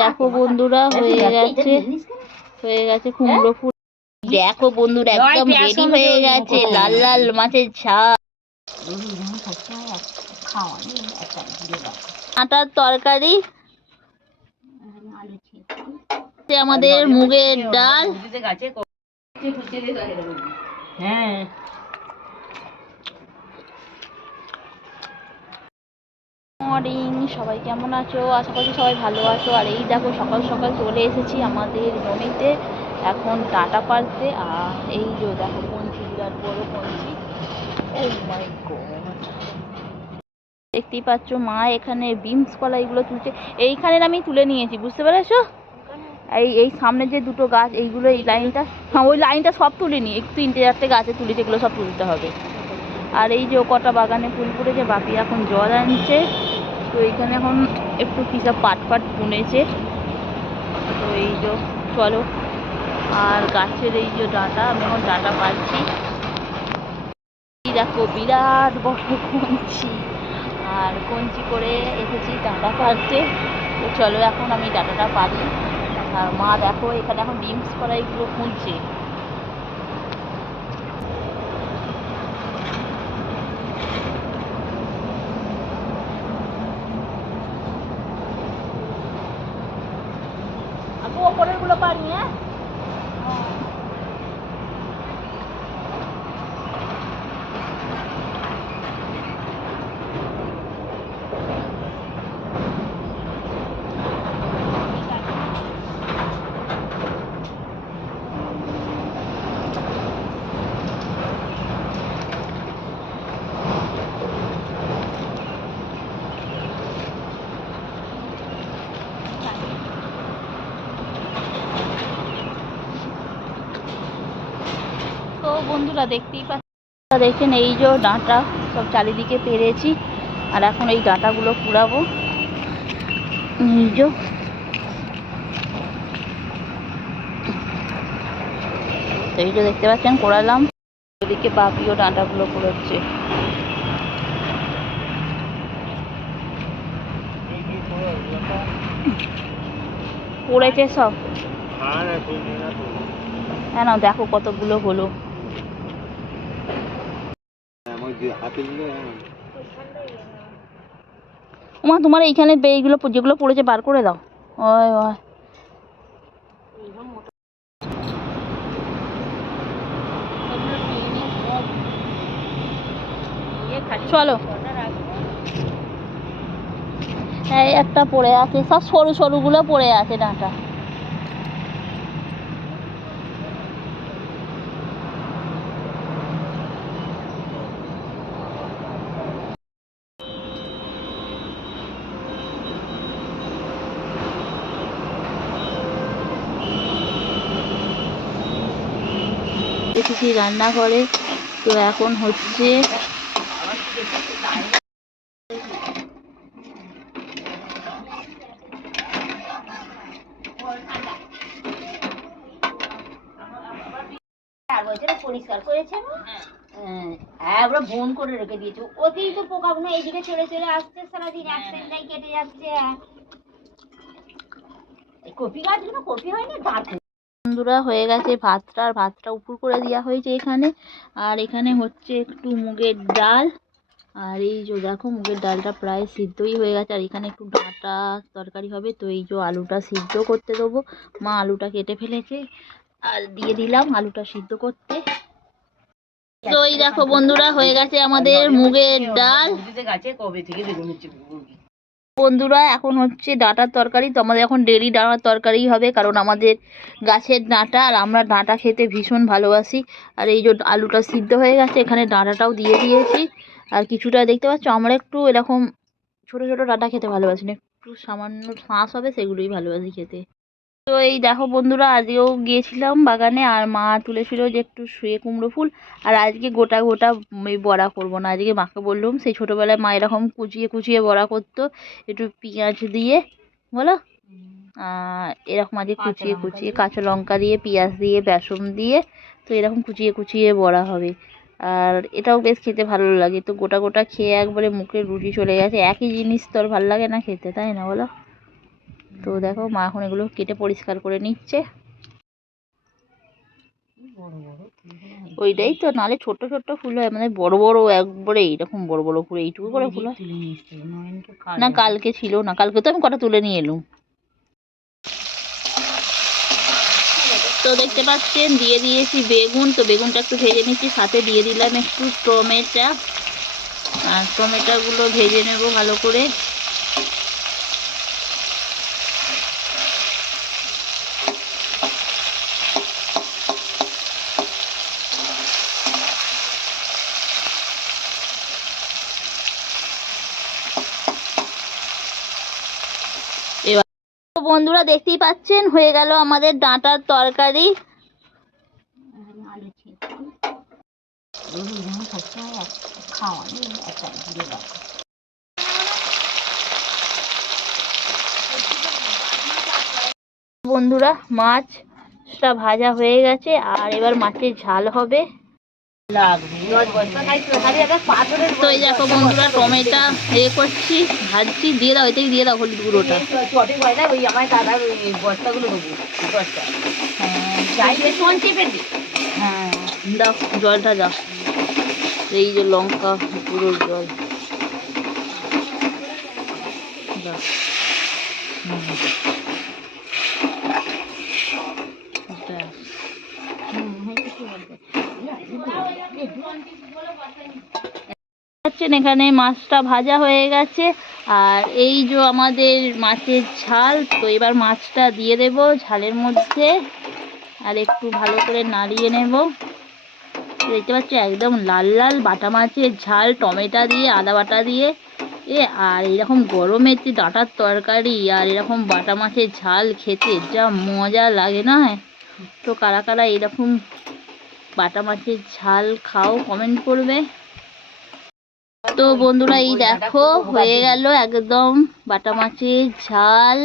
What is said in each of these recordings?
দেখো বন্ধুরা হয়ে গেছে কুমড়ো ফুল। দেখো বন্ধুরা একদম রেডি হয়ে গেছে, লাল লাল মাছের ঝাল, আটার তরকারি, আমাদের মুগের ডাল। হ্যাঁ মর্নিং, সবাই কেমন আছো? আশা করছি সবাই ভালো আছো। আর এই দেখো সকাল সকাল চলে এসেছি আমাদের জমিতে এখন ডাঁটা পাড়তে। আর এই যে দেখো কঞ্চি, বিরাট বড় কঞ্চি। ও মাই গড, দেখতেই পাচ্ছ মা এখানে বিমস কলা এগুলো তুলছে। এইখানে আমি তুলে নিয়েছি, বুঝতে পেরেছো? এই সামনে যে দুটো গাছ, এইগুলো এই লাইনটা, হ্যাঁ ওই লাইনটা সব তুলিনি, একটু 3-4টে গাছে তুলেছে, এগুলো সব তুলতে হবে। আর এই যে কটা বাগানে ফুল ফুটেছে, বাপি এখন জল আনছে। তো এইখানে এখন একটু কিসব পাট বুনেছে। তো এই যে চলো, আর গাছের এই যে ডাঁটা, আমি এখন ডাঁটা পাচ্ছি। দেখো বিরাট বড় কঞ্চি, আর কঞ্চি করে এসেছি ডাঁটা পাড়তে। তো চলো এখন আমি ডাঁটাটা পারি। আর মা দেখো এখানে এখন বিমস করা এগুলো খুঁজছে। ওপরের গুলো পারি, হ্যাঁ তো বন্ধুরা দেখতেই পাচ্ছি, দেখেন এই যে ডাঁটা সব চারিদিকে পেরেছি। আর এখন এই ডাঁটাগুলো কুড়াবো। এই যে তো এই যে দেখতে পাচ্ছেন কুড়ালাম। ওদিকে বাপিও ডাঁটাগুলো কুড়োচ্ছে। পড়েছে সব, হ্যাঁ না দেখো কতগুলো হলো। ওমা তোমার এইখানে এইগুলো যেগুলো পড়েছে বার করে দাও। ওই ওই চলো, এই একটা পড়ে আছে, সব সরু সরুগুলো পড়ে আছে ডাঁটা। এসেছি রান্নাঘরে। তো এখন হচ্ছে পরিষ্কার করেছে, হ্যাঁ ওরা বোন করে রেখে দিয়েছে। ওতেই তো পোকাগুলো এইদিকে চলে চলে আসছে, সারাদিন একসাথে কেটে যাচ্ছে। কপি গাছগুলো কপি হয়নি, বন্ধুরা হয়ে গেছে ভাতটা। আর ভাতটা উপর করে দেওয়া হয়েছে এখানে। আর এখানে হচ্ছে একটু মুগের ডাল। আর এই যে দেখো মুগের ডালটা প্রায় সিদ্ধই হয়ে গেছে। আর এখানে একটু ডাঁটা তরকারি হবে। তো এই যে আলুটা সিদ্ধ করতে দেবো, মা আলুটা কেটে ফেলেছে, আর দিয়ে দিলাম আলুটা সিদ্ধ করতে। তো এই দেখো বন্ধুরা হয়ে গেছে আমাদের মুগের ডাল। বন্ধুরা এখন হচ্ছে ডাঁটার তরকারি। তো আমাদের এখন ডেলি ডাঁটার তরকারি হবে, কারণ আমাদের গাছের ডাঁটা, আর আমরা ডাঁটা খেতে ভীষণ ভালোবাসি। আর এই যে আলুটা সিদ্ধ হয়ে গেছে, এখানে ডাঁটাটাও দিয়ে দিয়েছি। আর কিছুটা দেখতে পাচ্ছ, আমরা একটু এরকম ছোট ছোট ডাঁটা খেতে ভালোবাসি না, একটু সামান্য শাঁস হবে সেগুলোই ভালোবাসি খেতে। তো এই দেখো বন্ধুরা আজকেও গিয়েছিলাম বাগানে, আর মা তুলেছিল যে একটু শুয়ে কুমড়ো ফুল। আর আজকে গোটা গোটা বড়া করব না, আজকে মাকে বললাম, সেই ছোটোবেলায় মা এরকম কুচিয়ে কুচিয়ে বড়া করতো, একটু পেঁয়াজ দিয়ে, বলো এরকম আজকে কুচিয়ে কুচিয়ে কাঁচা লঙ্কা দিয়ে, পেঁয়াজ দিয়ে, বেসন দিয়ে, তো এরকম কুচিয়ে কুচিয়ে বড়া হবে। আর এটাও বেশ খেতে ভালো লাগে। তো গোটা গোটা খেয়ে একবারে মুখে রুচি চলে গেছে। একই জিনিস তো আর ভালো লাগে না খেতে, তাই না বলো? তো দেখো মা এখন এগুলো কেটে পরিষ্কার করে নিচ্ছে। ওইটাই তো, নাহলে ছোট ছোট ফুল হয়, মানে বড় বড় একবারে এইরকম বড় বড় ফুল, এইটুকু করে ফুল হয়। না কালকে ছিল না, কালকে তো আমি কটা তুলে নিয়ে এলুম। তো দেখতে পাচ্ছেন দিয়ে দিয়েছি বেগুন, তো বেগুনটা একটু ভেজে নিচ্ছি, সাথে দিয়ে দিলাম একটু টমেটো, আর টমেটোগুলো ভেজে নেব ভালো করে। এবার বন্ধুরা দেখতেই পাচ্ছেন হয়ে গেল আমাদের ডাঁটার তরকারি। বন্ধুরা মাছটা ভাজা হয়ে গেছে, আর এবার মাছের ঝাল হবে। তো এই দেখো বন্ধুরা টমেটো করছি, ভাজছি, দিয়ে দাও, এতেই দিয়ে দাও হলুদ গুঁড়োটা। হ্যাঁ দাও, জলটা দাও, এই যে লঙ্কা গুঁড়োর জল দাও। এখানে মাছটা ভাজা হয়ে গেছে, আর এই যে আমাদের মাছের ঝাল। তো এবার মাছটা দিয়ে দেব ঝালের মধ্যে, আর একটু ভালো করে নাড়িয়ে নেব। দেখতে পাচ্ছি একদম লাল লাল বাটা মাছের ঝাল, টমেটো দিয়ে, আদা বাটা দিয়ে। আর এরকম গরমের যে ডাঁটার তরকারি আর এরকম বাটা মাছের ঝাল খেতে যা মজা লাগে না। তো কারা কারা এরকম বাটা মাছের ঝাল খাও কমেন্ট করবে। তো বন্ধুরা এই দেখো হয়ে গেল একদম বাটা মাছের ঝাল।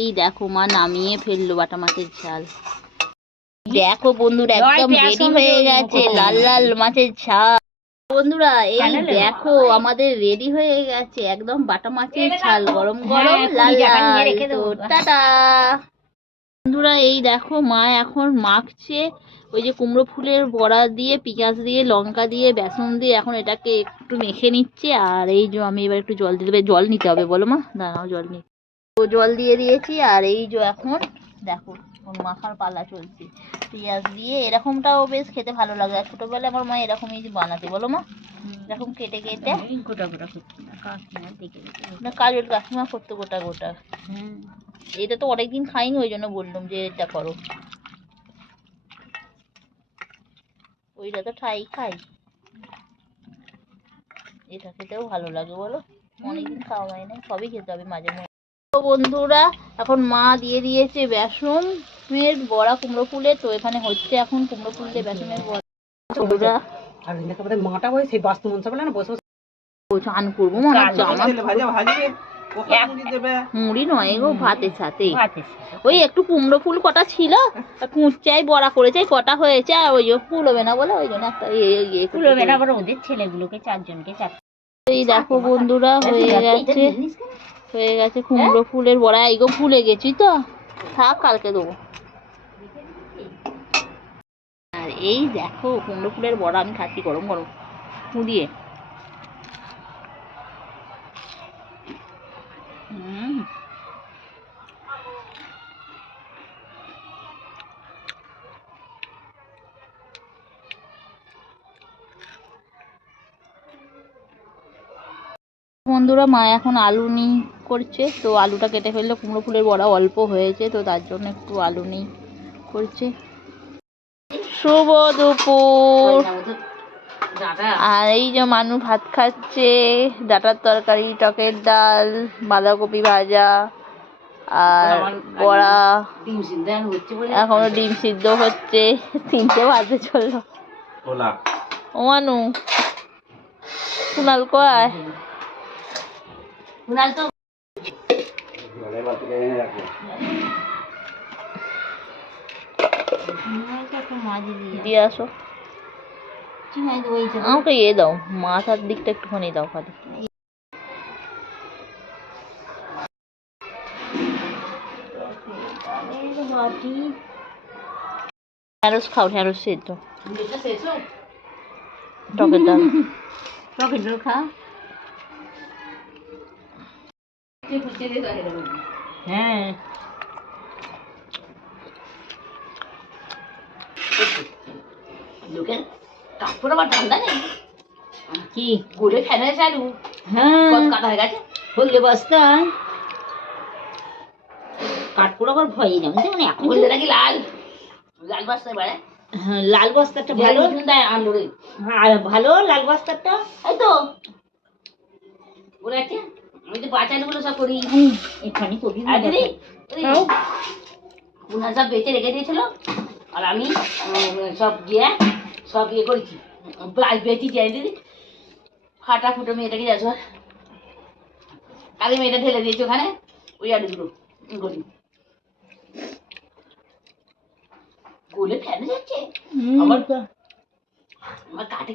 এই দেখো মা নামিয়ে ফেললো বাটা মাছের ঝাল। দেখো বন্ধুরা একদম রেডি হয়ে গেছে লাল লাল মাছের ঝাল। বন্ধুরা এই দেখো আমাদের রেডি হয়ে গেছে একদম বাটা মাছের ঝাল, গরম গরম লাল লাল। তো টাটা বন্ধুরা, এই দেখো মা এখন মাখছে ওই যে কুমড়ো ফুলের বড়া দিয়ে, পেঁয়াজ দিয়ে, লঙ্কা দিয়ে, বেসন দিয়ে, এখন এটাকে একটু মেখে নিচ্ছে। আর এই যে আমি এবার একটু জল দিয়ে দেবো, জল নিতে হবে বলো মা, দাঁড়াও জল নিই। তো জল দিয়ে দিয়েছি, আর এই যে এখন দেখো মাখার পালা চলছে পেঁয়াজ দিয়ে। এরকমটাও বেশ খেতে ভালো লাগে, আর ছোটোবেলায় আমার মা এরকমই বানাতে, বলো মা, এরকম কেটে কেটে গোটা গোটা করতে না, কাজল কাকিমা করতো গোটা গোটা। এটা তো অনেকদিন খাইনি, ওই জন্য বললাম যে এটা করো। ওইটা তো ঠাই খাই, এটা খেতেও ভালো লাগে বলো, অনেকদিন খাওয়া হয় না, সবই খেতে হবে মাঝে মাঝে। তো বন্ধুরা এখন মা দিয়ে দিয়েছে বেসনের বড়া কুমড়ো ফুলের। তো এখানে হচ্ছে এখন কুমড়ো ফুল দিয়ে বেসনের বড়া। চান করবো মনে হচ্ছে মুড়ি নয় গো, ভাতের সাথে। ওই একটু কুমড়ো ফুল কটা ছিল, কুচাই বড়া করেছে, কটা হয়েছে, আর ওই ফুল হবে না বলে ওই জন্য একটা ফুল হবে না বলে ওদের ছেলেগুলোকে চারজনকে এই দেখো বন্ধুরা হয়ে গেছে, হয়ে গেছে কুমড়ো ফুলের বড়া। এইগো ভুলে গেছি তো, থাক কালকে দেবো। আর এই দেখো কুমড়ো ফুলের বড়া আমি খাচ্ছি গরম গরম দিয়ে। বন্ধুরা মা এখন আলু করছে, তো আলুটা কেটে ফেললে, কুমড়ো ফুলের বড়া অল্প হয়েছে তো তার জন্য একটু আলু করছে। শুভ দুপুর। আর এই যে মানু ভাত খাচ্ছে, ডাঁটার তরকারি, টকের ডাল, বাঁধাকপি ভাজা আর বড়া। এখনো ডিম সিদ্ধ হচ্ছে, 3টে বাজতে চললো। ও মানু কুনাল কয় কুনাল তো দিয়ে আসো, আমাকে দাও, মাথার দিকটা একটুখানি দাও খালি। ঢ্যাঁড়স খাও, ঢ্যাঁড়স সেদ্ধ, এটা শেষ হোক। টকের ডাল। টকের ডাল খা। হ্যাঁ লোকের কাপড় আবার ঠান্ডা নেই কি গোলে ফেলে চালু। হ্যাঁ কাটা হয়ে গেছে বললে বস্তা কাঠপুর আবার ভয় না বুঝলি মানে এখন বললে নাকি লাল লাল বস্তা এবারে। হ্যাঁ লাল বস্তাটা ভালো দেয় আন্দোলন। হ্যাঁ ভালো লাল বস্তাটা এই তো বলে আছে আমি তো বাচ্চাগুলো সব করি এখানে করি দিদি উনার সব বেঁচে রেখে দিয়েছিল আর আমি সব গিয়ে সব ইয়ে করেছি প্লাস বেঁচেছি দিদি ফাটা ফুটো মেয়েটাকে যাচ্ছ কালি মেয়েটা ঢেলে দিয়েছে ওখানে ওই আলুগুলো গলি গলে ফেলে যাচ্ছে আমার কাটে